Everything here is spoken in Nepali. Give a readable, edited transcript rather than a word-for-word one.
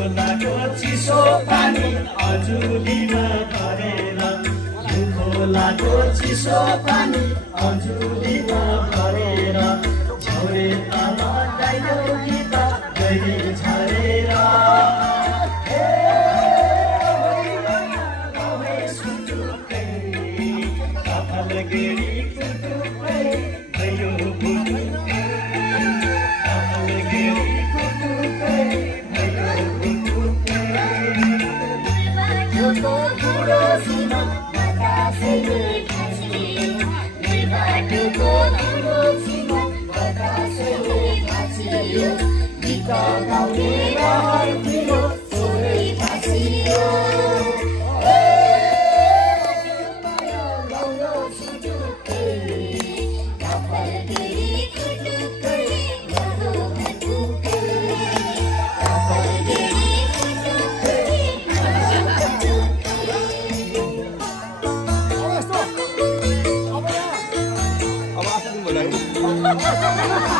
खोलाको चिसो पानी अजुलीमा भरेर खोलाको चिसो पानी अजुलीमा भरेर झौरे तल डाइलो गीत गरी झरेर कपाल गेडी कुटुकै भयो बुटुकै कपाल गेडी कुटुकै भयो अब आसन बोलायो